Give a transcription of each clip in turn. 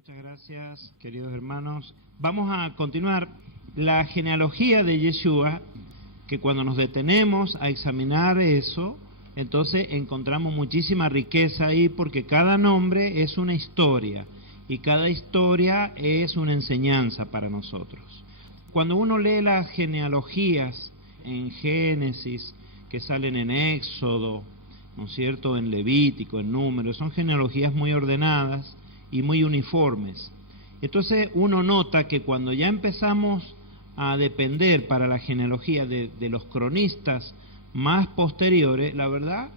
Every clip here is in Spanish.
Muchas gracias, queridos hermanos. Vamos a continuar la genealogía de Yeshua, que cuando nos detenemos a examinar eso, entonces encontramos muchísima riqueza ahí, porque cada nombre es una historia, y cada historia es una enseñanza para nosotros. Cuando uno lee las genealogías en Génesis, que salen en Éxodo, ¿no es cierto?, en Levítico, en Números, son genealogías muy ordenadas y muy uniformes. Entonces uno nota que cuando ya empezamos a depender para la genealogía de los cronistas más posteriores, la verdad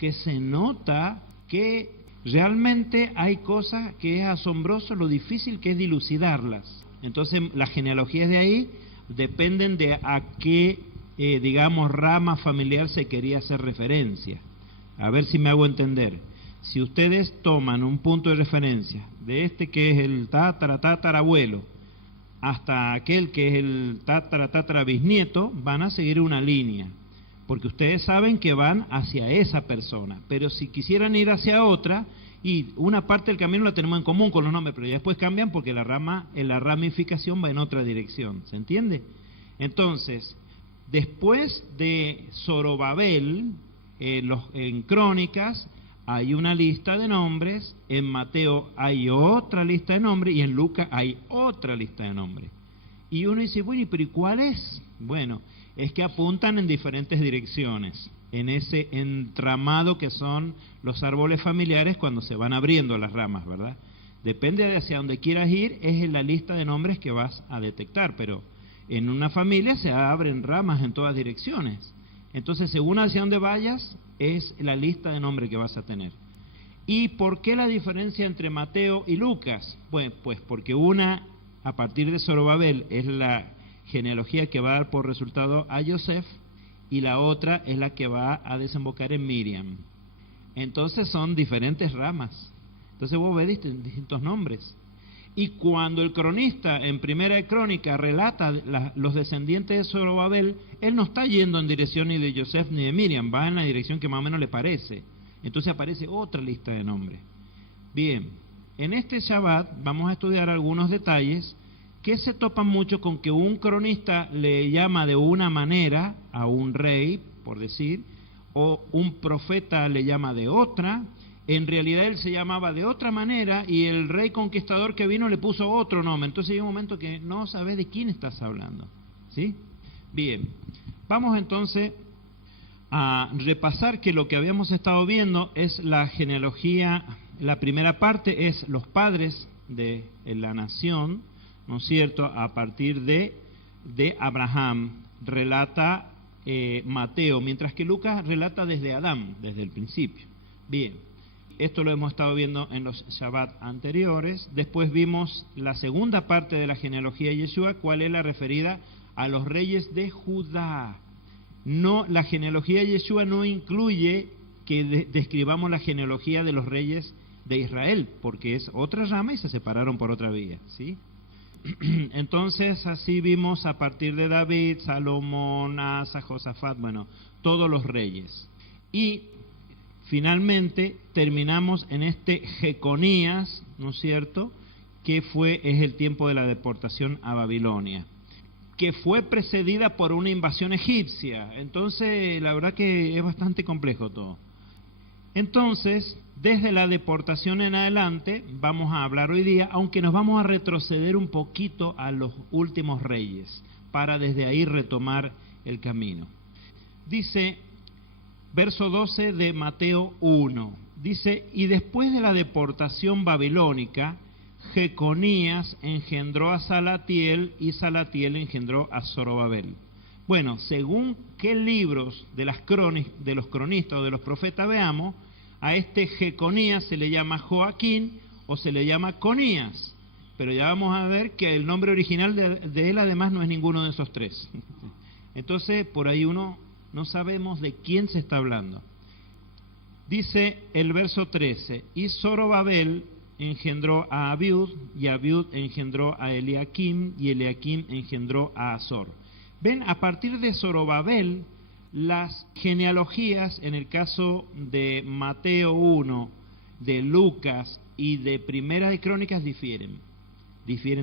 que se nota que realmente hay cosas que es asombroso lo difícil que es dilucidarlas. Entonces las genealogías de ahí dependen de a qué, digamos, rama familiar se quería hacer referencia. A ver si me hago entender. Si ustedes toman un punto de referencia de este que es el tatarabuelo hasta aquel que es el tatara-bisnieto, van a seguir una línea, porque ustedes saben que van hacia esa persona. Pero si quisieran ir hacia otra, y una parte del camino la tenemos en común con los nombres, pero ya después cambian porque la ramificación va en otra dirección, ¿se entiende? Entonces, después de Zorobabel, en Crónicas hay una lista de nombres, en Mateo hay otra lista de nombres y en Lucas hay otra lista de nombres. Y uno dice, bueno, ¿pero y cuál es? Bueno, es que apuntan en diferentes direcciones, en ese entramado que son los árboles familiares cuando se van abriendo las ramas, ¿verdad? Depende de hacia donde quieras ir, es en la lista de nombres que vas a detectar, pero en una familia se abren ramas en todas direcciones. Entonces, según hacia donde vayas, es la lista de nombres que vas a tener. ¿Y por qué la diferencia entre Mateo y Lucas? Pues porque una, a partir de Zorobabel, es la genealogía que va a dar por resultado a Yosef, y la otra es la que va a desembocar en Miriam. Entonces son diferentes ramas. Entonces vos ves distintos nombres. Y cuando el cronista en Primera de Crónica relata los descendientes de Zorobabel, él no está yendo en dirección ni de Yosef ni de Miriam, va en la dirección que más o menos le parece. Entonces aparece otra lista de nombres. Bien, en este Shabbat vamos a estudiar algunos detalles que se topan mucho con que un cronista le llama de una manera a un rey, por decir, o un profeta le llama de otra. En realidad él se llamaba de otra manera y el rey conquistador que vino le puso otro nombre. Entonces hay un momento que no sabes de quién estás hablando, ¿sí? Bien, vamos entonces a repasar que lo que habíamos estado viendo es la genealogía. La primera parte es los padres de la nación, ¿no es cierto?, a partir de Abraham, relata Mateo, mientras que Lucas relata desde Adán, desde el principio. Bien. Esto lo hemos estado viendo en los Shabbat anteriores. Después vimos la segunda parte de la genealogía de Yeshua, cuál es la referida a los reyes de Judá. No, la genealogía de Yeshua no incluye que describamos la genealogía de los reyes de Israel, porque es otra rama y se separaron por otra vía, ¿sí? Entonces así vimos a partir de David, Salomón, Asa, Josafat, bueno, todos los reyes. Y finalmente terminamos en este Jeconías, ¿no es cierto?, que es el tiempo de la deportación a Babilonia, que fue precedida por una invasión egipcia. Entonces, la verdad que es bastante complejo todo. Entonces, desde la deportación en adelante, vamos a hablar hoy día, aunque nos vamos a retroceder un poquito a los últimos reyes, para desde ahí retomar el camino. Dice verso 12 de Mateo 1, dice, y después de la deportación babilónica, Jeconías engendró a Salatiel, y Salatiel engendró a Zorobabel. Bueno, según qué libros de los cronistas o de los profetas veamos, a este Jeconías se le llama Joaquín o se le llama Conías, pero ya vamos a ver que el nombre original de él además no es ninguno de esos tres. Entonces, por ahí no sabemos de quién se está hablando. Dice el verso 13, y Zorobabel engendró a Abiud, y Abiud engendró a Eliakim, y Eliakim engendró a Azor. Ven, a partir de Zorobabel, las genealogías, en el caso de Mateo 1 de Lucas y de Primera de Crónicas difieren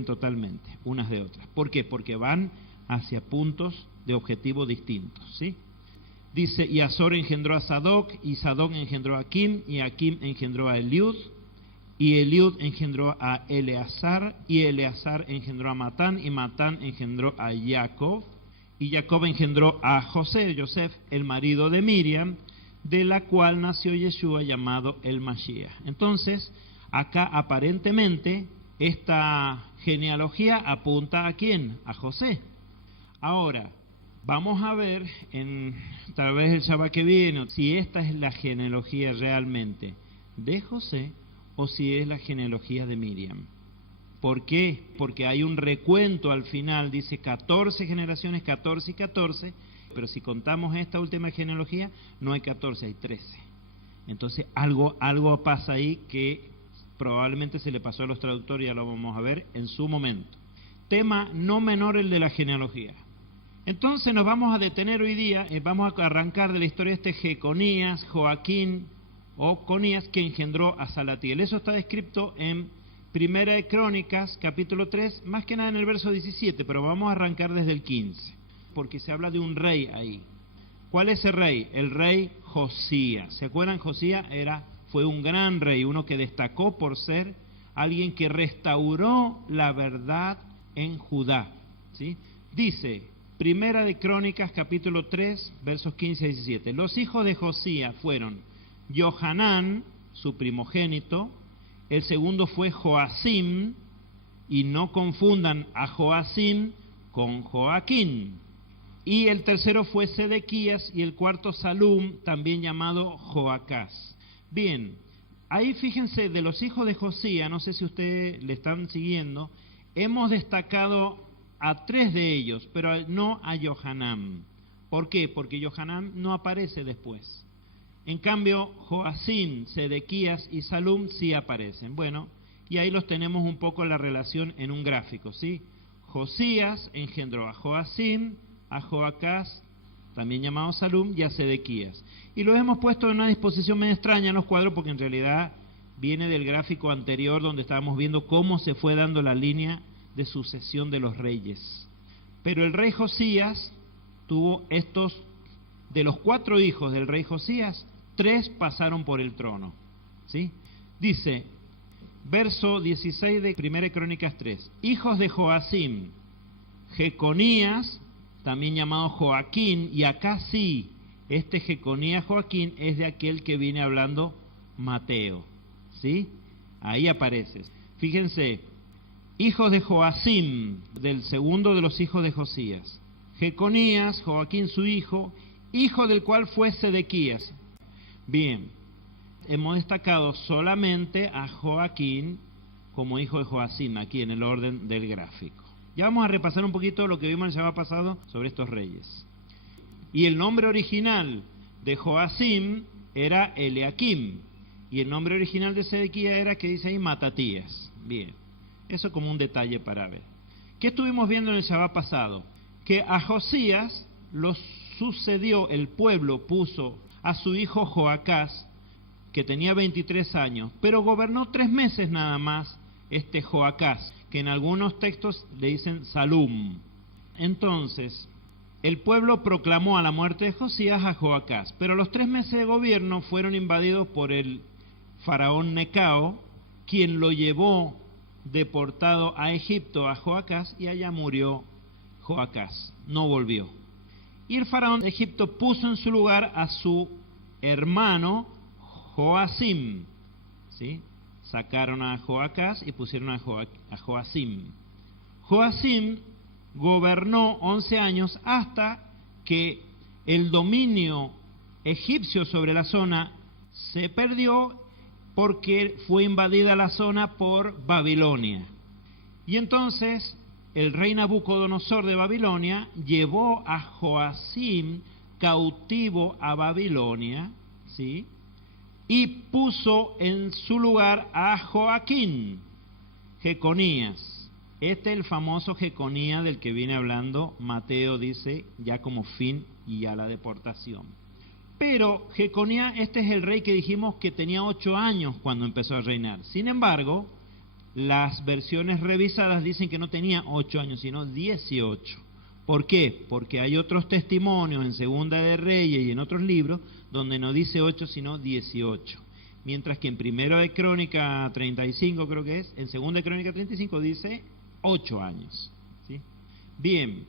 totalmente unas de otras. ¿Por qué? Porque van hacia puntos de objetivo distintos, ¿sí? Dice, y Azor engendró a Sadoc, y Sadoc engendró a Akim, y Akim engendró a Eliud, y Eliud engendró a Eleazar, y Eleazar engendró a Matán, y Matán engendró a Jacob, y Jacob engendró a Joseph, el marido de Miriam, de la cual nació Yeshua, llamado el Mashiach. Entonces, acá aparentemente esta genealogía apunta ¿a quién? A José. Ahora, vamos a ver tal vez el Shabbat que viene si esta es la genealogía realmente de José o si es la genealogía de Miriam. ¿Por qué? Porque hay un recuento al final, dice 14 generaciones, 14 y 14, pero si contamos esta última genealogía, no hay 14, hay 13. Entonces algo pasa ahí que probablemente se le pasó a los traductores, ya lo vamos a ver en su momento. Tema no menor el de la genealogía. Entonces nos vamos a detener hoy día, vamos a arrancar de la historia de Jeconías, Joaquín o Conías, que engendró a Salatiel. Eso está descrito en Primera de Crónicas, capítulo 3, más que nada en el verso 17, pero vamos a arrancar desde el 15, porque se habla de un rey ahí. ¿Cuál es el rey? El rey Josías. ¿Se acuerdan? Josías fue un gran rey, uno que destacó por ser alguien que restauró la verdad en Judá, ¿sí? Dice, Primera de Crónicas, capítulo 3, versos 15 y 17. Los hijos de Josías fueron Johanán, su primogénito. El segundo fue Joacim, y no confundan a Joacim con Joaquín. Y el tercero fue Sedequías, y el cuarto Salum, también llamado Joacás. Bien, ahí fíjense, de los hijos de Josías, no sé si ustedes le están siguiendo, hemos destacado a 3 de ellos, pero no a Johanán. ¿Por qué? Porque Johanán no aparece después. En cambio, Joacim, Sedequías y Salum sí aparecen. Bueno, y ahí los tenemos un poco la relación en un gráfico, ¿sí? Josías engendró a Joacim, a Joacás, también llamado Salum, y a Sedequías. Y lo hemos puesto en una disposición medio extraña en los cuadros, porque en realidad viene del gráfico anterior donde estábamos viendo cómo se fue dando la línea de sucesión de los reyes. Pero el rey Josías tuvo de los 4 hijos del rey Josías, 3 pasaron por el trono, ¿sí? Dice, verso 16 de 1 Crónicas 3, hijos de Joacim, Jeconías, también llamado Joaquín, y acá sí, Jeconías Joaquín es de aquel que viene hablando Mateo, ¿sí? Ahí aparece. Fíjense, hijos de Joacim, del segundo de los hijos de Josías, Jeconías, Joaquín su hijo del cual fue Sedequías. Bien, hemos destacado solamente a Joaquín como hijo de Joacim, aquí en el orden del gráfico. Ya vamos a repasar un poquito lo que vimos el sábado pasado sobre estos reyes. Y el nombre original de Joacim era Eliakim, y el nombre original de Sedequías era, que dice ahí, Matatías. Bien, eso como un detalle para ver. ¿Qué estuvimos viendo en el sábado pasado? Que a Josías lo sucedió, el pueblo puso a su hijo Joacás, que tenía 23 años, pero gobernó 3 meses nada más Joacás, que en algunos textos le dicen Salum. Entonces, el pueblo proclamó a la muerte de Josías a Joacás, pero los 3 meses de gobierno fueron invadidos por el faraón Necao, quien lo llevó deportado a Egipto a Joacás, y allá murió Joacás, no volvió. Y el faraón de Egipto puso en su lugar a su hermano Joacim, ¿sí? Sacaron a Joacás y pusieron a Joacim. Joacim gobernó 11 años hasta que el dominio egipcio sobre la zona se perdió, porque fue invadida la zona por Babilonia. Y entonces el rey Nabucodonosor de Babilonia llevó a Joacim cautivo a Babilonia, ¿sí? Y puso en su lugar a Joaquín, Jeconías. Este es el famoso Jeconías del que viene hablando Mateo, dice, ya como fin y a la deportación. Pero Jeconías, este es el rey que dijimos que tenía 8 años cuando empezó a reinar. Sin embargo, las versiones revisadas dicen que no tenía 8 años, sino 18. ¿Por qué? Porque hay otros testimonios en Segunda de Reyes y en otros libros donde no dice 8, sino 18. Mientras que en Primero de Crónica 35, creo que es, en Segunda de Crónica 35 dice 8 años. ¿Sí? Bien,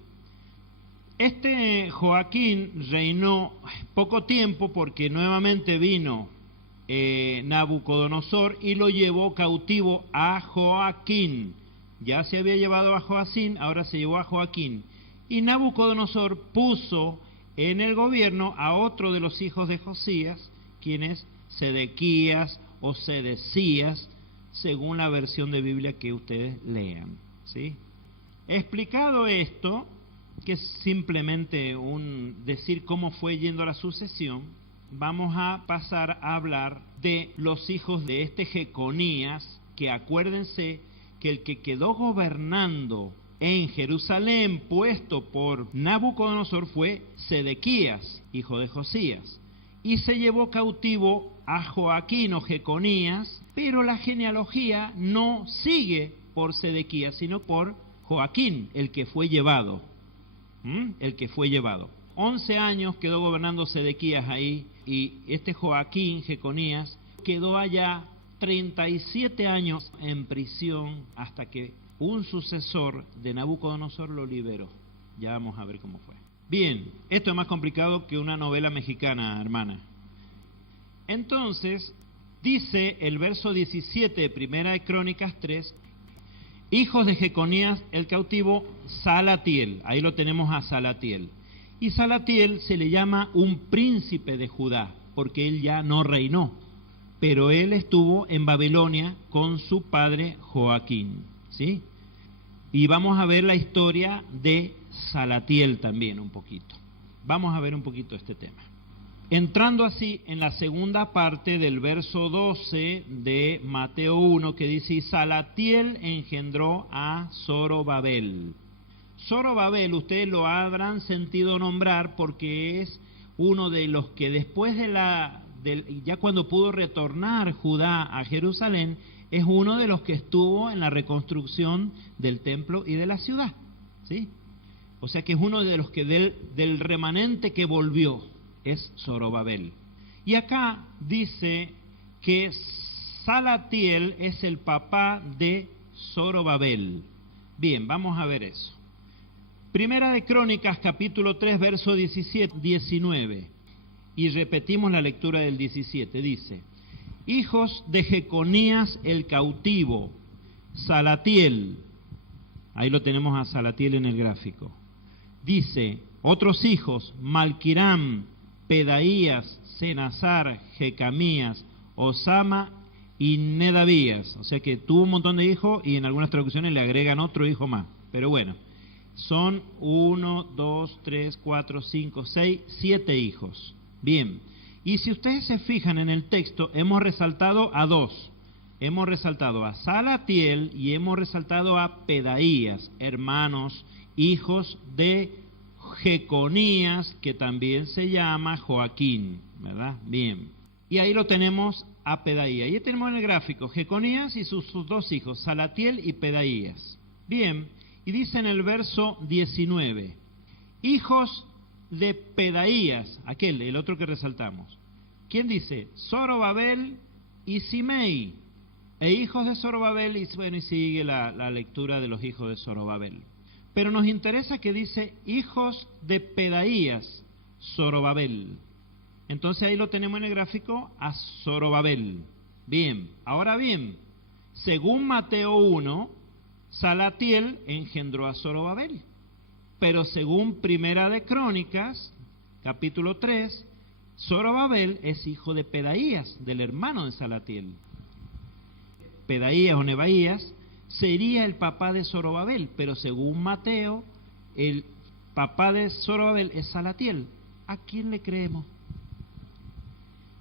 este Joaquín reinó poco tiempo porque nuevamente vino Nabucodonosor y lo llevó cautivo a Joaquín. Ya se había llevado a Joacín, ahora se llevó a Joaquín. Y Nabucodonosor puso en el gobierno a otro de los hijos de Josías, quien es Sedequías o Sedecías, según la versión de Biblia que ustedes lean. ¿Sí? Explicado esto, que es simplemente decir cómo fue yendo la sucesión, vamos a pasar a hablar de los hijos de este Jeconías, que acuérdense que el que quedó gobernando en Jerusalén, puesto por Nabucodonosor, fue Sedequías, hijo de Josías, y se llevó cautivo a Joaquín o Jeconías, pero la genealogía no sigue por Sedequías, sino por Joaquín, el que fue llevado. El que fue llevado. 11 años quedó gobernando Sedequías ahí, y este Joaquín, Jeconías, quedó allá 37 años en prisión hasta que un sucesor de Nabucodonosor lo liberó. Ya vamos a ver cómo fue. Bien, esto es más complicado que una novela mexicana, hermana. Entonces, dice el verso 17 de Primera de Crónicas 3, hijos de Jeconías el cautivo, Salatiel. Ahí lo tenemos a Salatiel. Y Salatiel se le llama un príncipe de Judá, porque él ya no reinó, pero él estuvo en Babilonia con su padre Joaquín, ¿sí? Y vamos a ver la historia de Salatiel también un poquito. Vamos a ver un poquito este tema. Entrando así en la segunda parte del verso 12 de Mateo 1, que dice, Salatiel engendró a Zorobabel. Zorobabel, ustedes lo habrán sentido nombrar porque es uno de los que después ya cuando pudo retornar Judá a Jerusalén, es uno de los que estuvo en la reconstrucción del templo y de la ciudad, ¿sí? O sea que es uno de los que del remanente que volvió, es Zorobabel. Y acá dice que Salatiel es el papá de Zorobabel. Bien, vamos a ver eso. Primera de Crónicas, capítulo 3, verso 19. Y repetimos la lectura del 17. Dice, hijos de Jeconías el cautivo, Salatiel. Ahí lo tenemos a Salatiel en el gráfico. Dice, otros hijos, Malquiram, Pedaías, Senazar, Jecamías, Osama y Nedavías. O sea que tuvo un montón de hijos y en algunas traducciones le agregan otro hijo más. Pero bueno, son 1, 2, 3, 4, 5, 6, 7 hijos. Bien, y si ustedes se fijan en el texto, hemos resaltado a 2. Hemos resaltado a Salatiel y hemos resaltado a Pedaías, hermanos, hijos de Jeconías, que también se llama Joaquín, ¿verdad? Bien. Y ahí lo tenemos a Pedaías. Ahí tenemos en el gráfico Jeconías y sus 2 hijos, Salatiel y Pedaías. Bien, y dice en el verso 19, hijos de Pedaías, el otro que resaltamos. ¿Quién dice? Zorobabel y Simei. E hijos de Zorobabel, y bueno, y sigue la lectura de los hijos de Zorobabel. Pero nos interesa que dice hijos de Pedaías, Zorobabel. Entonces ahí lo tenemos en el gráfico a Zorobabel. Bien, ahora bien, según Mateo 1, Salatiel engendró a Zorobabel. Pero según Primera de Crónicas, capítulo 3, Zorobabel es hijo de Pedaías, del hermano de Salatiel. Pedaías o Nebaías sería el papá de Zorobabel, pero según Mateo, el papá de Zorobabel es Salatiel. ¿A quién le creemos?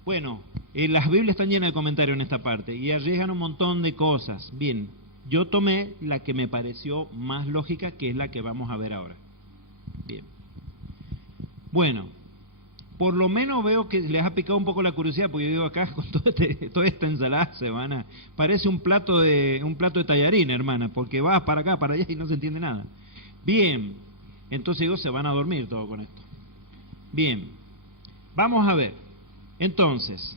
Bueno, las Biblias están llenas de comentarios en esta parte y arriesgan un montón de cosas. Bien, yo tomé la que me pareció más lógica, que es la que vamos a ver ahora. Bien. Bueno, por lo menos veo que les ha picado un poco la curiosidad, porque yo digo acá con toda esta ensalada, hermana, parece un plato de tallarín, hermana, porque vas para acá, para allá y no se entiende nada. Bien, entonces digo, se van a dormir todo con esto. Bien, vamos a ver. Entonces,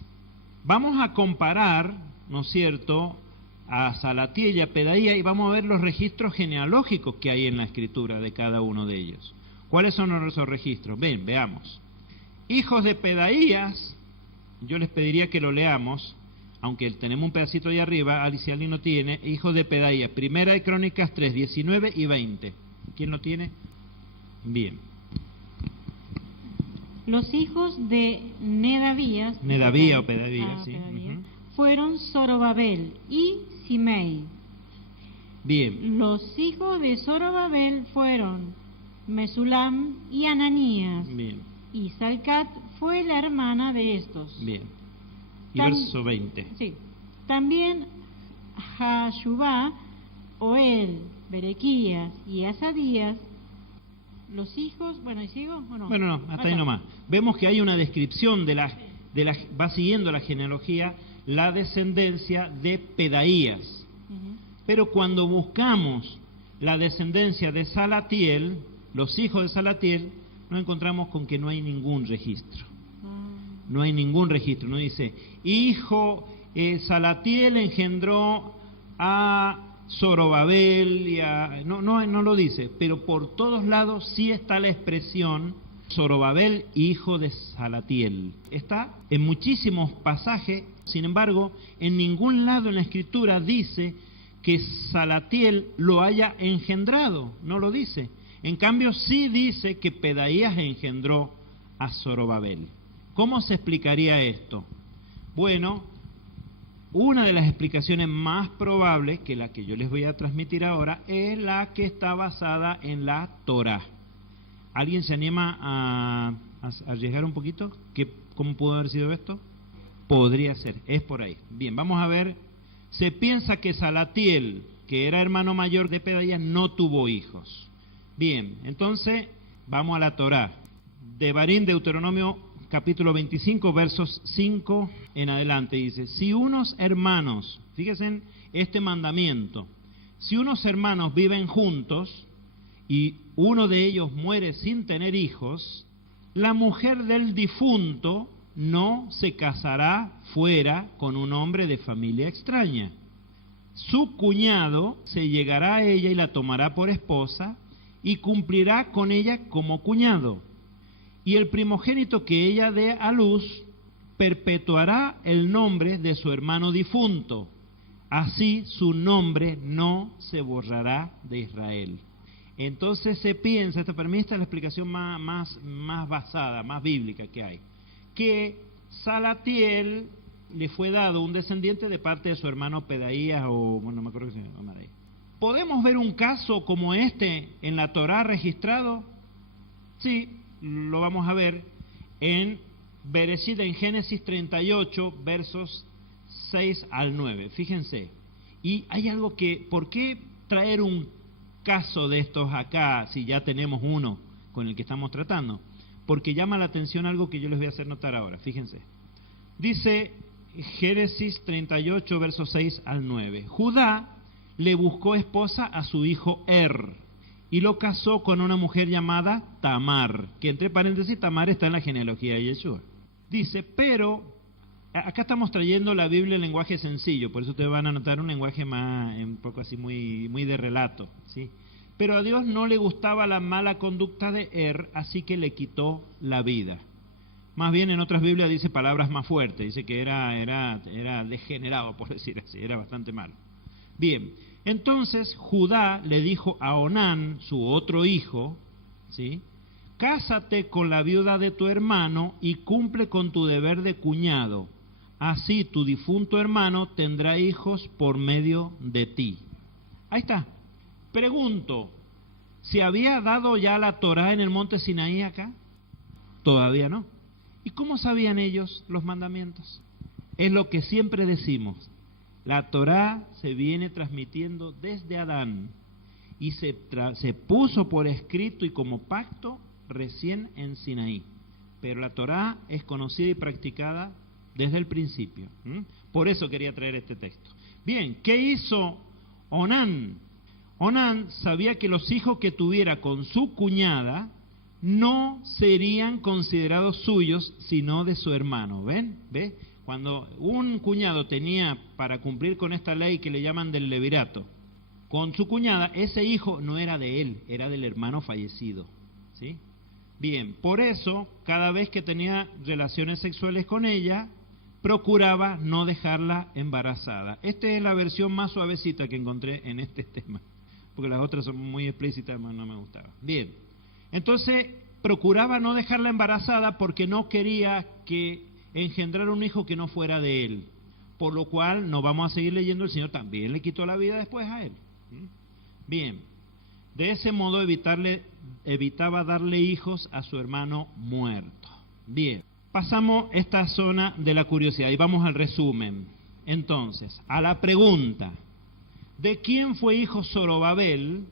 vamos a comparar, ¿no es cierto?, a Salatiel y a Pedaía, y vamos a ver los registros genealógicos que hay en la escritura de cada uno de ellos. ¿Cuáles son esos registros? Ven, veamos. Hijos de Pedaías, yo les pediría que lo leamos, aunque tenemos un pedacito ahí arriba, si alguien no tiene, hijos de Pedaías, Primera de Crónicas 3, 19 y 20. ¿Quién lo tiene? Bien. Los hijos de Nedabías, Nedabía o Pedaía, sí. Pedaía, fueron Zorobabel y Simei. Bien. Los hijos de Zorobabel fueron Mesulam y Ananías. Bien. Y Salcat fue la hermana de estos. Bien. Y verso 20. Sí. También Hashubá, Oel, Berequías y Asadías, los hijos, bueno, ¿y sigo o no? Bueno, no, hasta ahí nomás. Vemos que hay una descripción va siguiendo la genealogía, la descendencia de Pedaías. Pero cuando buscamos la descendencia de Salatiel, los hijos de Salatiel, nos encontramos con que no hay ningún registro. No hay ningún registro. No dice, Salatiel engendró a Zorobabel y no lo dice, pero por todos lados sí está la expresión Zorobabel, hijo de Salatiel. Está en muchísimos pasajes, sin embargo, en ningún lado en la escritura dice que Salatiel lo haya engendrado, no lo dice. En cambio, sí dice que Pedaías engendró a Zorobabel. ¿Cómo se explicaría esto? Bueno, una de las explicaciones más probables, que la que yo les voy a transmitir ahora, es la que está basada en la Torá. ¿Alguien se anima a arriesgar un poquito? ¿Cómo pudo haber sido esto? Podría ser, es por ahí. Bien, vamos a ver. Se piensa que Salatiel, que era hermano mayor de Pedaías, no tuvo hijos. Bien, entonces vamos a la Torá. Devarim, Deuteronomio capítulo 25, versos 5 en adelante, dice, si unos hermanos, fíjense en este mandamiento, si unos hermanos viven juntos y uno de ellos muere sin tener hijos, la mujer del difunto no se casará fuera con un hombre de familia extraña. Su cuñado se llegará a ella y la tomará por esposa y cumplirá con ella como cuñado. Y el primogénito que ella dé a luz perpetuará el nombre de su hermano difunto. Así su nombre no se borrará de Israel. Entonces se piensa, para mí esta es la explicación más basada, más bíblica que hay, que Salatiel le fue dado un descendiente de parte de su hermano Pedaías, o bueno, no me acuerdo que se llama ahí. ¿Podemos ver un caso como este en la Torá registrado? Sí, lo vamos a ver en Bereshit, en Génesis 38, versos 6 al 9. Fíjense. Y hay algo que, ¿por qué traer un caso de estos acá si ya tenemos uno con el que estamos tratando? Porque llama la atención algo que yo les voy a hacer notar ahora. Fíjense. Dice Génesis 38, versos 6 al 9. Judá le buscó esposa a su hijo y lo casó con una mujer llamada Tamar, que entre paréntesis Tamar está en la genealogía de Yeshua. Dice, pero, acá estamos trayendo la Biblia en lenguaje sencillo, por eso ustedes van a notar un lenguaje más, un poco así muy de relato, ¿sí? Pero a Dios no le gustaba la mala conducta de así que le quitó la vida. Más bien en otras Biblias dice palabras más fuertes, dice que era degenerado, por decir así, era bastante malo. Bien, entonces Judá le dijo a Onán, su otro hijo, ¿sí? Cásate con la viuda de tu hermano y cumple con tu deber de cuñado. Así tu difunto hermano tendrá hijos por medio de ti. Ahí está. Pregunto, ¿se había dado ya la Torá en el monte Sinaí acá? Todavía no. ¿Y cómo sabían ellos los mandamientos? Es lo que siempre decimos. La Torá se viene transmitiendo desde Adán y se puso por escrito y como pacto recién en Sinaí. pero la Torá es conocida y practicada desde el principio. Por eso quería traer este texto. Bien, ¿qué hizo Onán? Onán sabía que los hijos que tuviera con su cuñada no serían considerados suyos, sino de su hermano. ¿Ven? ¿Ve? Cuando un cuñado tenía, para cumplir con esta ley que le llaman del levirato, con su cuñada, ese hijo no era de él, era del hermano fallecido. ¿Sí? Bien, por eso, cada vez que tenía relaciones sexuales con ella, procuraba no dejarla embarazada. Esta es la versión más suavecita que encontré en este tema, porque las otras son muy explícitas, no me gustaban. Bien, entonces procuraba no dejarla embarazada porque no quería que engendrara un hijo que no fuera de él, por lo cual no vamos a seguir leyendo, el Señor también le quitó la vida después a él. Bien, de ese modo evitaba darle hijos a su hermano muerto. Bien, pasamos esta zona de la curiosidad y vamos al resumen. Entonces, a la pregunta, ¿de quién fue hijo Zorobabel?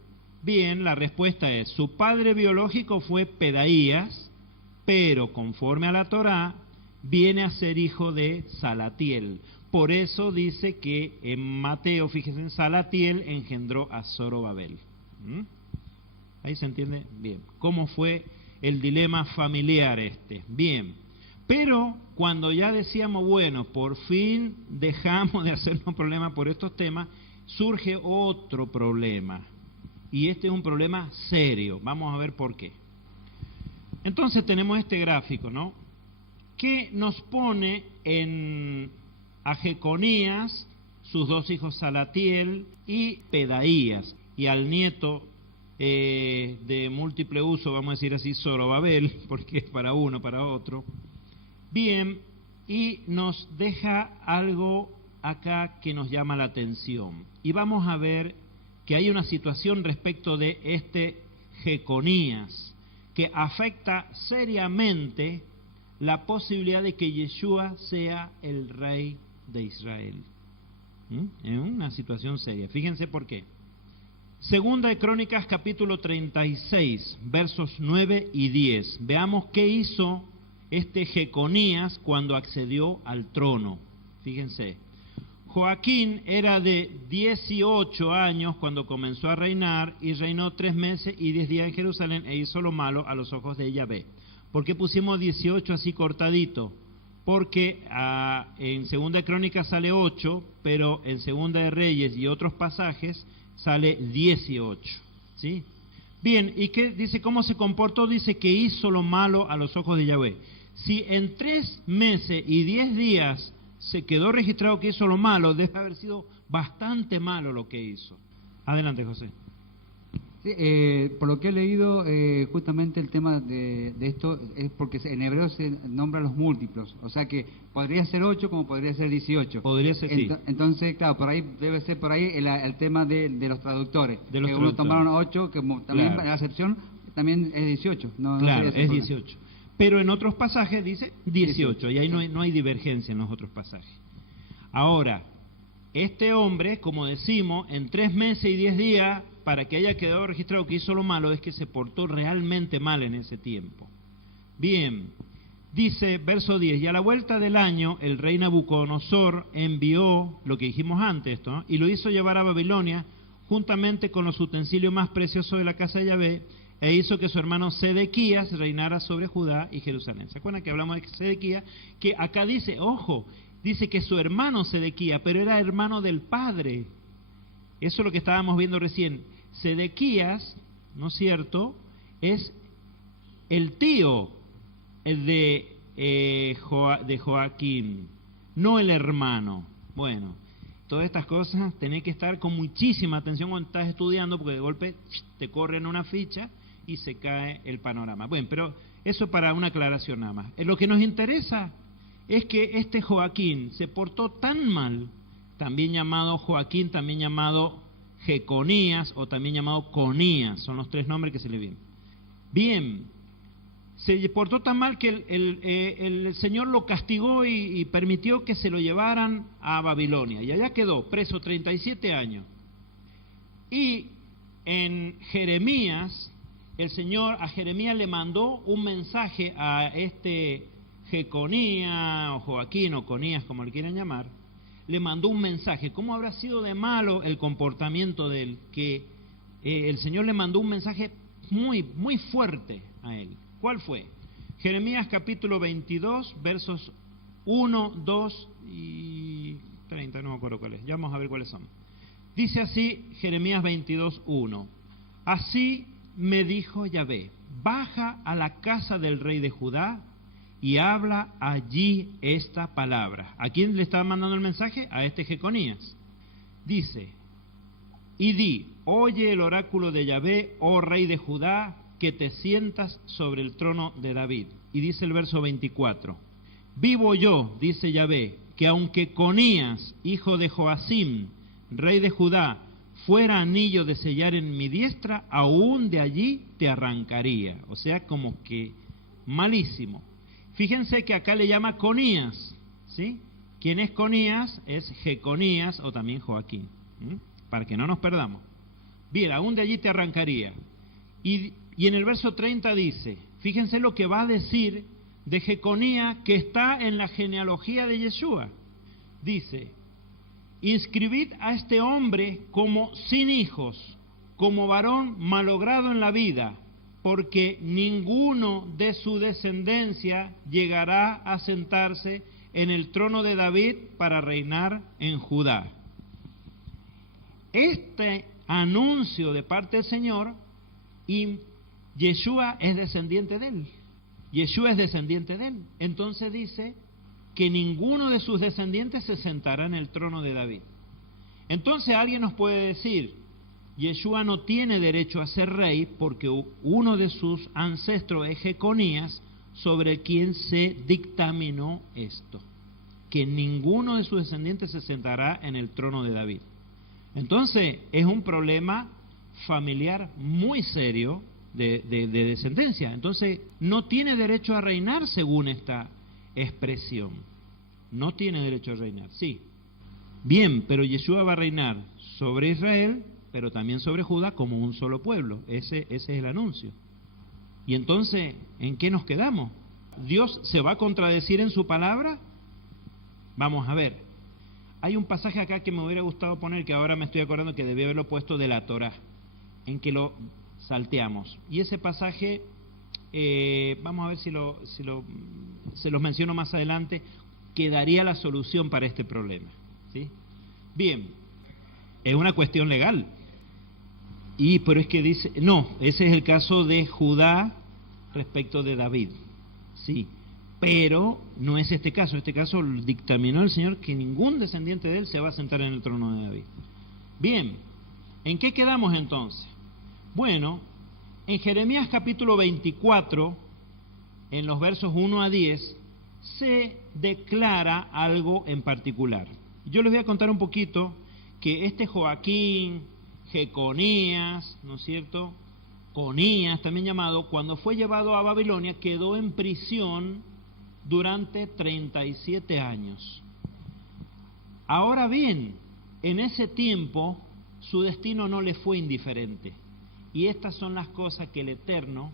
Bien, la respuesta es, su padre biológico fue Pedaías, pero conforme a la Torá, viene a ser hijo de Salatiel. Por eso dice que en Mateo, fíjense, en Salatiel engendró a Zorobabel. Ahí se entiende bien cómo fue el dilema familiar este. Bien, pero cuando ya decíamos, bueno, por fin dejamos de hacernos problemas por estos temas, surge otro problema. Y este es un problema serio. Vamos a ver por qué. Entonces tenemos este gráfico, ¿no? Que nos pone a Jeconías, sus dos hijos Salatiel y Pedaías, y al nieto de múltiple uso, vamos a decir así, Zorobabel, porque es para uno, para otro. Bien, y nos deja algo acá que nos llama la atención. Y vamos a ver que hay una situación respecto de este Jeconías que afecta seriamente la posibilidad de que Yeshua sea el rey de Israel. Es una situación seria. Fíjense por qué. Segunda de Crónicas, capítulo 36, versos 9 y 10. Veamos qué hizo este Jeconías cuando accedió al trono. Fíjense. Joaquín era de 18 años cuando comenzó a reinar y reinó 3 meses y 10 días en Jerusalén e hizo lo malo a los ojos de Yahvé. ¿Por qué pusimos 18 así cortadito? Porque en Segunda de Crónicas sale 8, pero en Segunda de Reyes y otros pasajes sale 18. ¿Sí? Bien, ¿y qué dice? ¿Cómo se comportó? Dice que hizo lo malo a los ojos de Yahvé. Si en 3 meses y 10 días se quedó registrado que hizo lo malo, debe haber sido bastante malo lo que hizo. Adelante, José. Sí, por lo que he leído, justamente el tema de esto es porque en hebreo se nombran los múltiplos, o sea que podría ser 8 como podría ser 18. Podría ser, sí. Entonces, claro, por ahí debe ser por ahí el tema de los traductores. De los que traductores. Uno tomaron 8, que también Claro. la acepción también es 18. Claro, no es 18. Pero en otros pasajes dice 18, y ahí no hay divergencia en los otros pasajes. Ahora, este hombre, como decimos, en 3 meses y 10 días, para que haya quedado registrado que hizo lo malo, es que se portó realmente mal en ese tiempo. Bien, dice, verso 10, y a la vuelta del año, el rey Nabucodonosor envió, lo que dijimos antes, esto, ¿no? Y lo hizo llevar a Babilonia, juntamente con los utensilios más preciosos de la casa de Yahvé, e hizo que su hermano Sedequías reinara sobre Judá y Jerusalén. ¿Se acuerdan que hablamos de Sedequías? Que acá dice, ojo, dice que su hermano Sedequías, pero era hermano del padre. Eso es lo que estábamos viendo recién. Sedequías, ¿no es cierto?, es el tío de Joaquín, no el hermano. Bueno, todas estas cosas tenés que estar con muchísima atención cuando estás estudiando, porque de golpe te corren una ficha y se cae el panorama. Bueno, pero eso para una aclaración nada más. Lo que nos interesa es que este Joaquín se portó tan mal, también llamado Joaquín, también llamado Jeconías o también llamado Conías, son los 3 nombres que se le vienen. Bien, se portó tan mal que el Señor lo castigó y permitió que se lo llevaran a Babilonia, y allá quedó preso 37 años. Y en Jeremías, el Señor a Jeremías le mandó un mensaje a este Jeconías o Joaquín o Conías, como le quieran llamar, le mandó un mensaje. ¿Cómo habrá sido de malo el comportamiento de él? Que el Señor le mandó un mensaje muy, muy fuerte a él. ¿Cuál fue? Jeremías capítulo 22, versos 1, 2 y 30, no me acuerdo cuáles. Ya vamos a ver cuáles son. Dice así Jeremías 22, 1. Así me dijo Yahvé, baja a la casa del rey de Judá y habla allí esta palabra. ¿A quién le estaba mandando el mensaje? A este Jeconías. Dice, y di, oye el oráculo de Yahvé, oh rey de Judá, que te sientas sobre el trono de David. Y dice el verso 24, vivo yo, dice Yahvé, que aunque Conías, hijo de Joacim, rey de Judá, fuera anillo de sellar en mi diestra, aún de allí te arrancaría. O sea, como que malísimo. Fíjense que acá le llama Conías, ¿sí? ¿Quién es Conías? Es Jeconías o también Joaquín, para que no nos perdamos. Bien, aún de allí te arrancaría. Y en el verso 30 dice, fíjense lo que va a decir de Jeconías, que está en la genealogía de Yeshua. Dice, inscribid a este hombre como sin hijos, como varón malogrado en la vida, porque ninguno de su descendencia llegará a sentarse en el trono de David para reinar en Judá. Este anuncio de parte del Señor, y Yeshua es descendiente de él. Yeshua es descendiente de él. Entonces dice que ninguno de sus descendientes se sentará en el trono de David. Entonces alguien nos puede decir, Yeshua no tiene derecho a ser rey porque uno de sus ancestros es Jeconías, sobre quien se dictaminó esto, que ninguno de sus descendientes se sentará en el trono de David. Entonces es un problema familiar muy serio de descendencia. Entonces no tiene derecho a reinar según esta expresión. No tiene derecho a reinar, sí. Bien, pero Yeshua va a reinar sobre Israel, pero también sobre Judá como un solo pueblo. Ese es el anuncio. Y entonces, ¿en qué nos quedamos? ¿Dios se va a contradecir en su palabra? Vamos a ver. Hay un pasaje acá que me hubiera gustado poner, que ahora me estoy acordando que debí haberlo puesto, de la Torá, en que lo salteamos. Y ese pasaje, vamos a ver si se los menciono más adelante, que daría la solución para este problema, ¿sí? Bien, es una cuestión legal. Pero es que dice, no, ese es el caso de Judá respecto de David, sí, pero no es este caso. Este caso dictaminó el Señor que ningún descendiente de él se va a sentar en el trono de David. Bien, ¿en qué quedamos entonces? Bueno, en Jeremías capítulo 24, en los versos 1 a 10, se declara algo en particular. Yo les voy a contar un poquito que este Joaquín, Jeconías, ¿no es cierto?, Conías, también llamado, cuando fue llevado a Babilonia, quedó en prisión durante 37 años. Ahora bien, en ese tiempo, su destino no le fue indiferente. Y estas son las cosas que el Eterno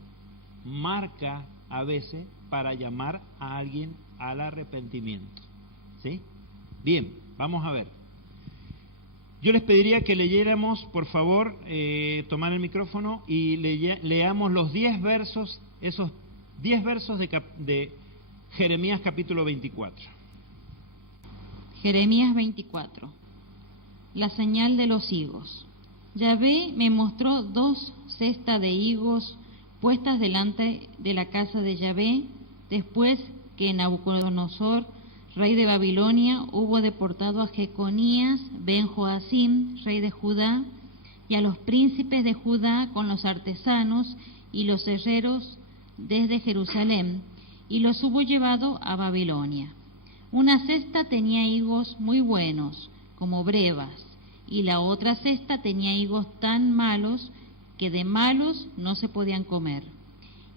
marca a veces para llamar a alguien al arrepentimiento, ¿sí? Bien, vamos a ver. Yo les pediría que leyéramos, por favor, tomar el micrófono y leamos los 10 versos, esos 10 versos de Jeremías capítulo 24. Jeremías 24. La señal de los higos. Yahvé me mostró 2 cestas de higos puestas delante de la casa de Yahvé, después que Nabucodonosor, rey de Babilonia, hubo deportado a Jeconías ben Joacim, rey de Judá, y a los príncipes de Judá con los artesanos y los herreros desde Jerusalén, y los hubo llevado a Babilonia. Una cesta tenía higos muy buenos, como brevas, y la otra cesta tenía higos tan malos que de malos no se podían comer.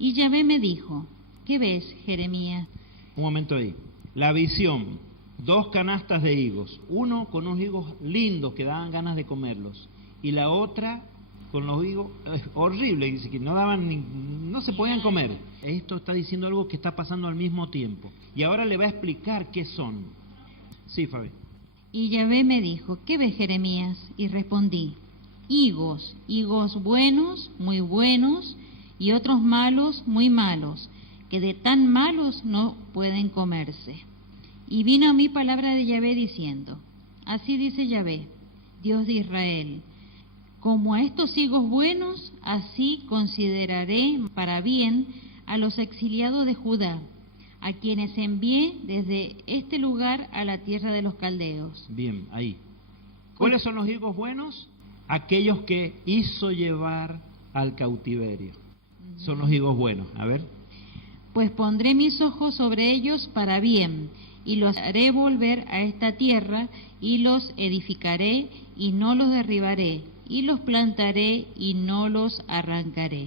Y Yahvé me dijo, ¿qué ves, Jeremías? Un momento ahí. La visión, 2 canastas de higos, uno con unos higos lindos que daban ganas de comerlos, y la otra con los higos, horrible, dice que no daban no se podían comer. Esto está diciendo algo que está pasando al mismo tiempo. Y ahora le va a explicar qué son. Sí, Fabi. Y Yahvé me dijo, ¿qué ves, Jeremías? Y respondí, higos, higos buenos, muy buenos, y otros malos, muy malos, que de tan malos no pueden comerse. Y vino a mí palabra de Yahvé diciendo, así dice Yahvé, Dios de Israel, como a estos higos buenos, así consideraré para bien a los exiliados de Judá, a quienes envié desde este lugar a la tierra de los caldeos. Bien, ahí. ¿Cuáles son los higos buenos? Aquellos que hizo llevar al cautiverio. Son los higos buenos. A ver. Pues pondré mis ojos sobre ellos para bien, y los haré volver a esta tierra, y los edificaré, y no los derribaré, y los plantaré, y no los arrancaré.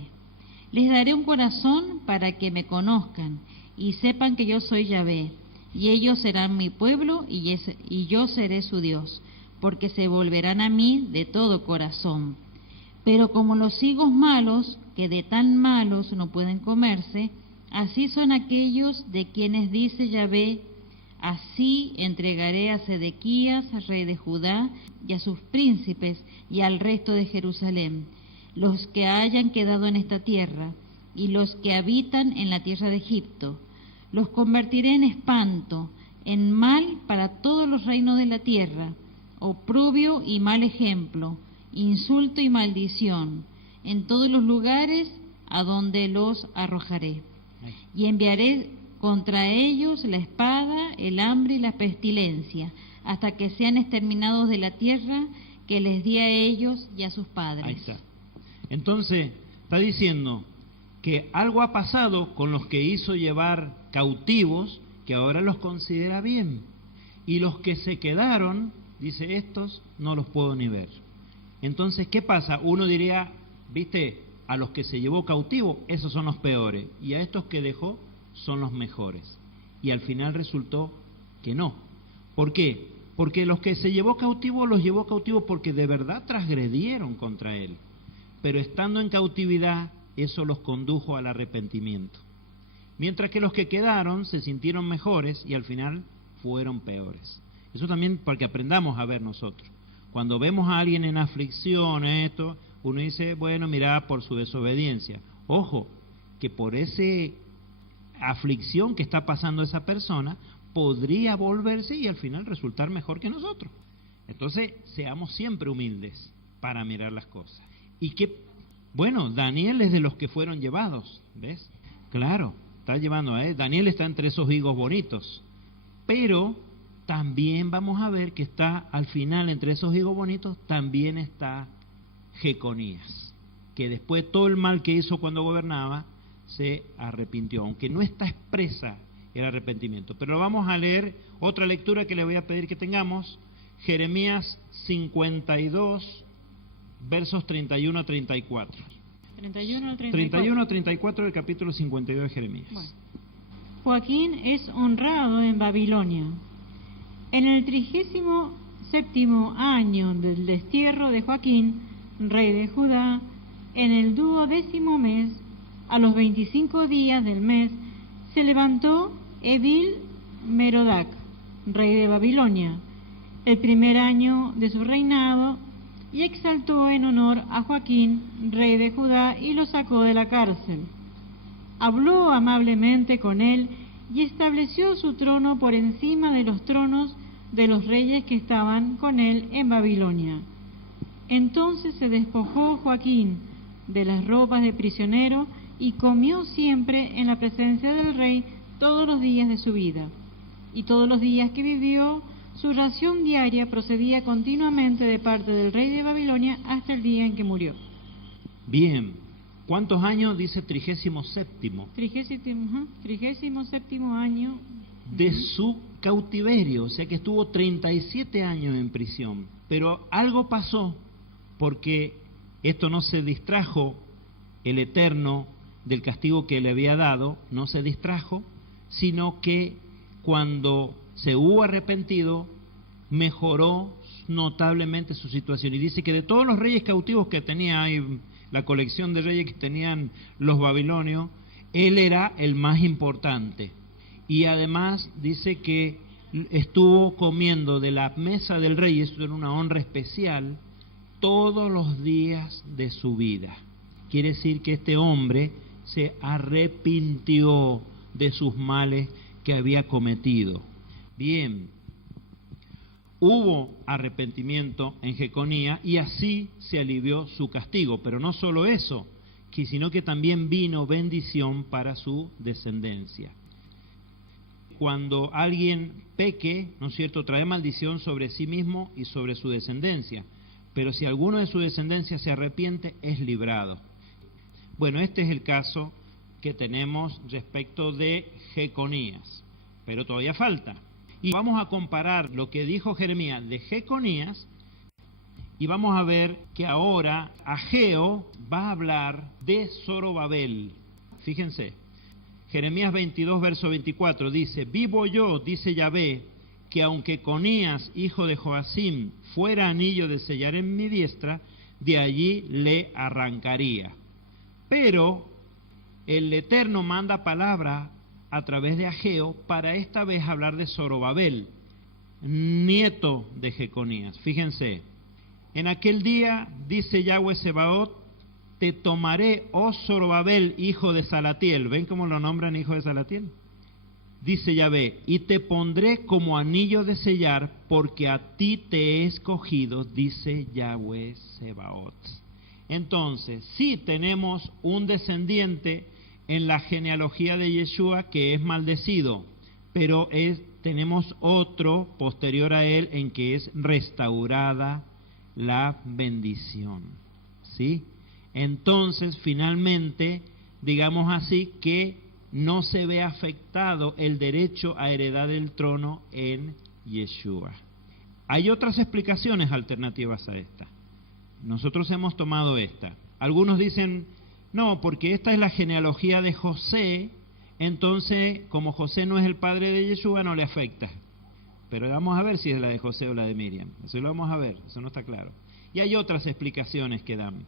Les daré un corazón para que me conozcan, y sepan que yo soy Yahvé, y ellos serán mi pueblo, y yo seré su Dios, porque se volverán a mí de todo corazón. Pero como los higos malos, que de tan malos no pueden comerse, así son aquellos de quienes dice Yahvé, así entregaré a Sedequías, rey de Judá, y a sus príncipes, y al resto de Jerusalén, los que hayan quedado en esta tierra, y los que habitan en la tierra de Egipto. Los convertiré en espanto, en mal para todos los reinos de la tierra, oprobio y mal ejemplo, insulto y maldición, en todos los lugares a donde los arrojaré. Y enviaré contra ellos la espada, el hambre y la pestilencia, hasta que sean exterminados de la tierra que les di a ellos y a sus padres. Ahí está. Entonces, está diciendo que algo ha pasado con los que hizo llevar cautivos, que ahora los considera bien. Y los que se quedaron, dice, estos no los puedo ni ver. Entonces, ¿qué pasa? Uno diría, viste, a los que se llevó cautivo, esos son los peores. Y a estos que dejó, son los mejores. Y al final resultó que no. ¿Por qué? Porque los que se llevó cautivo, los llevó cautivo porque de verdad transgredieron contra él. Pero estando en cautividad, eso los condujo al arrepentimiento. Mientras que los que quedaron se sintieron mejores y al final fueron peores. Eso también para que aprendamos a ver nosotros. Cuando vemos a alguien en aflicción, esto, uno dice, bueno, mira, por su desobediencia. Ojo, que por esa aflicción que está pasando esa persona, podría volverse y al final resultar mejor que nosotros. Entonces, seamos siempre humildes para mirar las cosas. Y que, bueno, Daniel es de los que fueron llevados, ¿ves? Claro, está llevando a él. Daniel está entre esos higos bonitos. Pero también vamos a ver que está al final, entre esos higos bonitos, también está Jeconías, que después de todo el mal que hizo cuando gobernaba, se arrepintió, aunque no está expresa el arrepentimiento. Pero lo vamos a leer, otra lectura que le voy a pedir que tengamos, Jeremías 52, versos 31 a 34. 31 a 34. 31 a 34 del capítulo 52 de Jeremías. Bueno. Joaquín es honrado en Babilonia. En el 37º año del destierro de Joaquín, rey de Judá, en el 12º mes, a los 25 días del mes, se levantó Evil Merodac, rey de Babilonia, el primer año de su reinado, y exaltó en honor a Joaquín, rey de Judá, y lo sacó de la cárcel. Habló amablemente con él y estableció su trono por encima de los tronos de los reyes que estaban con él en Babilonia. Entonces se despojó Joaquín de las ropas de prisionero y comió siempre en la presencia del rey todos los días de su vida. Y todos los días que vivió, su ración diaria procedía continuamente de parte del rey de Babilonia hasta el día en que murió. Bien, ¿cuántos años dice 37º? 37º año de su cautiverio, o sea que estuvo 37 años en prisión. Pero algo pasó, porque esto no se distrajo, el Eterno del castigo que le había dado, no se distrajo, sino que cuando se hubo arrepentido, mejoró notablemente su situación. Y dice que de todos los reyes cautivos que tenía, la colección de reyes que tenían los babilonios, él era el más importante. Y además dice que estuvo comiendo de la mesa del rey, eso era una honra especial, todos los días de su vida. Quiere decir que este hombre se arrepintió de sus males que había cometido. Bien, hubo arrepentimiento en Jeconías y así se alivió su castigo, pero no solo eso, sino que también vino bendición para su descendencia. Cuando alguien peque, ¿no es cierto?, trae maldición sobre sí mismo y sobre su descendencia, pero si alguno de su descendencia se arrepiente, es librado. Bueno, este es el caso que tenemos respecto de Jeconías, pero todavía falta. Y vamos a comparar lo que dijo Jeremías de Jeconías y vamos a ver que ahora Ageo va a hablar de Zorobabel. Fíjense, Jeremías 22, verso 24 dice: vivo yo, dice Yahvé, que aunque Conías, hijo de Joacim, fuera anillo de sellar en mi diestra, de allí le arrancaría. Pero el Eterno manda palabra a través de Ageo para esta vez hablar de Zorobabel, nieto de Jeconías. Fíjense, en aquel día, dice Yahweh Sebaot, te tomaré, oh Zorobabel, hijo de Salatiel. ¿Ven cómo lo nombran hijo de Salatiel? Dice Yahvé, y te pondré como anillo de sellar, porque a ti te he escogido, dice Yahweh Sebaot. Entonces, sí tenemos un descendiente en la genealogía de Yeshua que es maldecido, pero tenemos otro posterior a él en que es restaurada la bendición, ¿sí? Entonces, finalmente, digamos así, que no se ve afectado el derecho a heredar el trono en Yeshua. Hay otras explicaciones alternativas a esta. Nosotros hemos tomado esta. Algunos dicen, no, porque esta es la genealogía de José, entonces, como José no es el padre de Yeshua, no le afecta. Pero vamos a ver si es la de José o la de Miriam. Eso lo vamos a ver, eso no está claro. Y hay otras explicaciones que dan.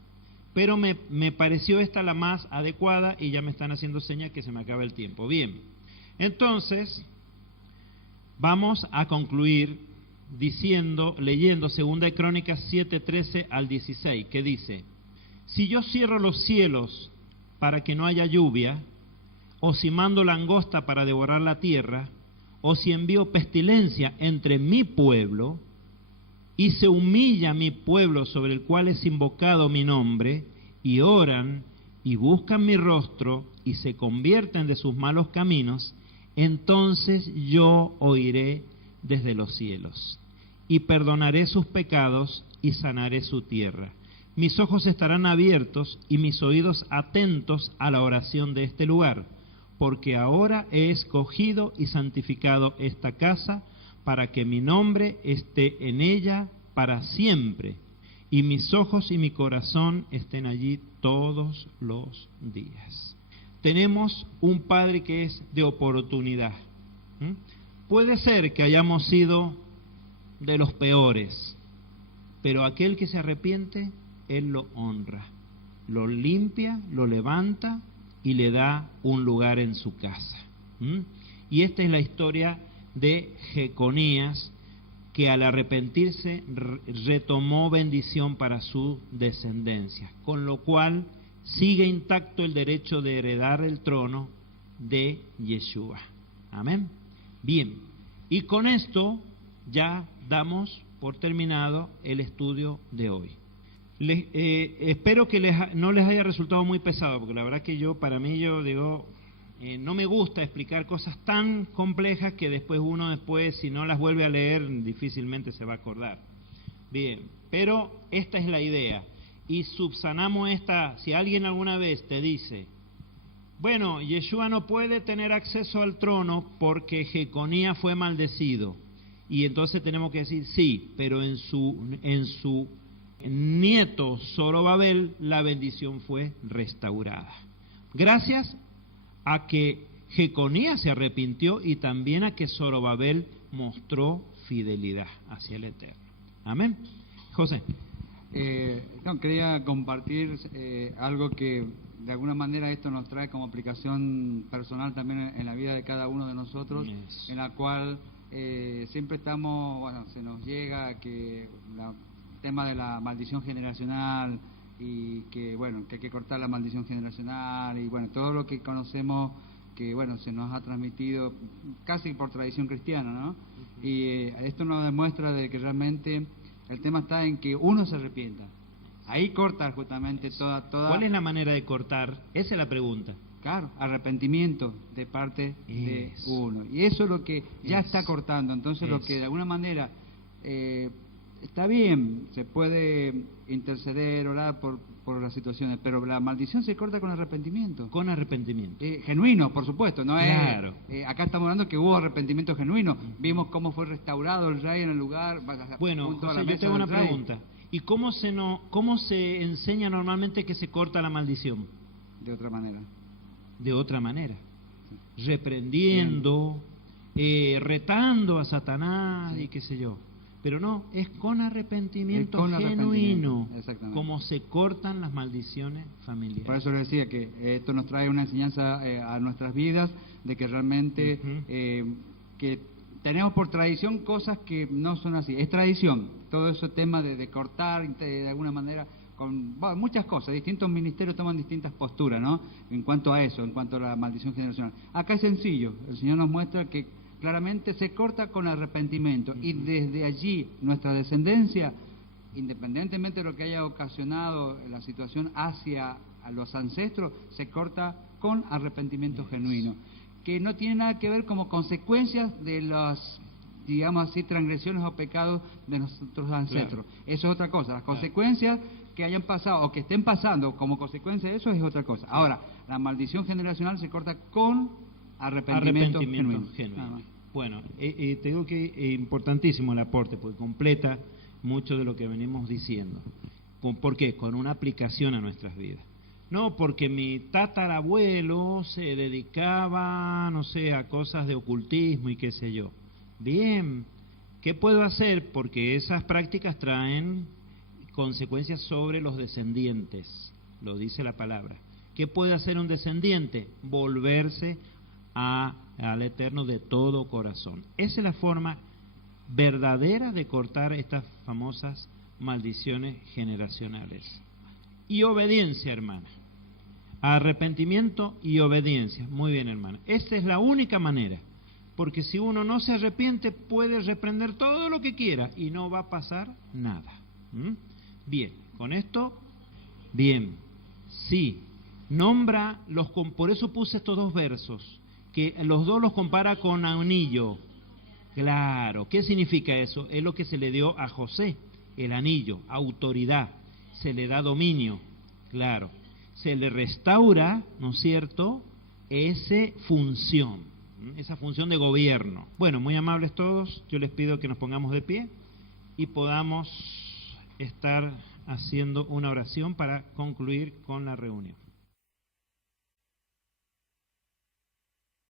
Pero me pareció esta la más adecuada y ya me están haciendo señas que se me acaba el tiempo. Bien, entonces, vamos a concluir leyendo 2 Crónicas 7, 13 al 16, que dice: si yo cierro los cielos para que no haya lluvia, o si mando langosta para devorar la tierra, o si envío pestilencia entre mi pueblo, y se humilla mi pueblo sobre el cual es invocado mi nombre, y oran y buscan mi rostro y se convierten de sus malos caminos, entonces yo oiré desde los cielos y perdonaré sus pecados y sanaré su tierra. Mis ojos estarán abiertos y mis oídos atentos a la oración de este lugar, porque ahora he escogido y santificado esta casa para que mi nombre esté en ella para siempre, y mis ojos y mi corazón estén allí todos los días. Tenemos un Padre que es de oportunidad. Puede ser que hayamos sido de los peores, pero aquel que se arrepiente, Él lo honra, lo limpia, lo levanta y le da un lugar en su casa. Y esta es la historia de Jeconías, que al arrepentirse retomó bendición para su descendencia, con lo cual sigue intacto el derecho de heredar el trono de Yeshua. Amén. Bien, y con esto ya damos por terminado el estudio de hoy. Espero que no les haya resultado muy pesado, porque la verdad que yo no me gusta explicar cosas tan complejas que después si no las vuelve a leer, difícilmente se va a acordar. Bien, pero esta es la idea. Y subsanamos esta. Si alguien alguna vez te dice, bueno, Yeshua no puede tener acceso al trono porque Jeconías fue maldecido, y entonces tenemos que decir, sí, pero en su nieto Zorobabel la bendición fue restaurada. Gracias a que Jeconías se arrepintió y también a que Zorobabel mostró fidelidad hacia el Eterno. Amén. José. No, quería compartir algo que de alguna manera esto nos trae como aplicación personal también en la vida de cada uno de nosotros, en la cual siempre estamos, bueno, se nos llega que el tema de la maldición generacional y que, bueno, que hay que cortar la maldición generacional y, bueno, todo lo que conocemos que, bueno, se nos ha transmitido casi por tradición cristiana, ¿no? Y esto nos demuestra de que realmente el tema está en que uno se arrepienta. Ahí corta justamente toda... ¿Cuál es la manera de cortar? Esa es la pregunta. Claro, arrepentimiento de parte de uno. Y eso es lo que ya está cortando. Entonces lo que de alguna manera está bien, se puede interceder, orar por las situaciones, pero la maldición se corta con arrepentimiento. Con arrepentimiento. Genuino, por supuesto. No claro. Acá estamos hablando que hubo arrepentimiento genuino. Vimos cómo fue restaurado el rey en el lugar. Bueno, José, yo tengo una pregunta. ¿Y cómo se enseña normalmente que se corta la maldición? De otra manera. De otra manera. Sí. Reprendiendo, retando a Satanás, sí, y qué sé yo. Pero no, es con arrepentimiento genuino, como se cortan las maldiciones familiares. Por eso le decía que esto nos trae una enseñanza a nuestras vidas, de que realmente que tenemos por tradición cosas que no son así. Es tradición, todo ese tema de cortar de alguna manera, con muchas cosas. Distintos ministerios toman distintas posturas, ¿no? En cuanto a eso, en cuanto a la maldición generacional. Acá es sencillo, el Señor nos muestra que claramente se corta con arrepentimiento, y desde allí nuestra descendencia, independientemente de lo que haya ocasionado la situación hacia a los ancestros, se corta con arrepentimiento genuino, que no tiene nada que ver como consecuencias de las, digamos así, transgresiones o pecados de nuestros ancestros. Claro. Eso es otra cosa. Las consecuencias que hayan pasado o que estén pasando como consecuencia de eso es otra cosa. Ahora, la maldición generacional se corta con arrepentimiento genuino. Bueno, te digo que es importantísimo el aporte, porque completa mucho de lo que venimos diciendo. ¿Por qué? Con una aplicación a nuestras vidas. No, porque mi tatarabuelo se dedicaba, no sé, a cosas de ocultismo y qué sé yo. Bien, ¿qué puedo hacer? Porque esas prácticas traen consecuencias sobre los descendientes, lo dice la palabra. ¿Qué puede hacer un descendiente? Volverse al Eterno de todo corazón. Esa es la forma verdadera de cortar estas famosas maldiciones generacionales. Y obediencia, hermana. Arrepentimiento y obediencia. Muy bien, hermana. Esta es la única manera. Porque si uno no se arrepiente, puede reprender todo lo que quiera y no va a pasar nada. Bien, con esto, bien. Sí, nombra por eso puse estos dos versos, que los dos los compara con anillo. Claro, ¿qué significa eso? Es lo que se le dio a José, el anillo, autoridad, se le da dominio, claro, se le restaura, ¿no es cierto?, esa función de gobierno. Bueno, muy amables todos, yo les pido que nos pongamos de pie y podamos estar haciendo una oración para concluir con la reunión.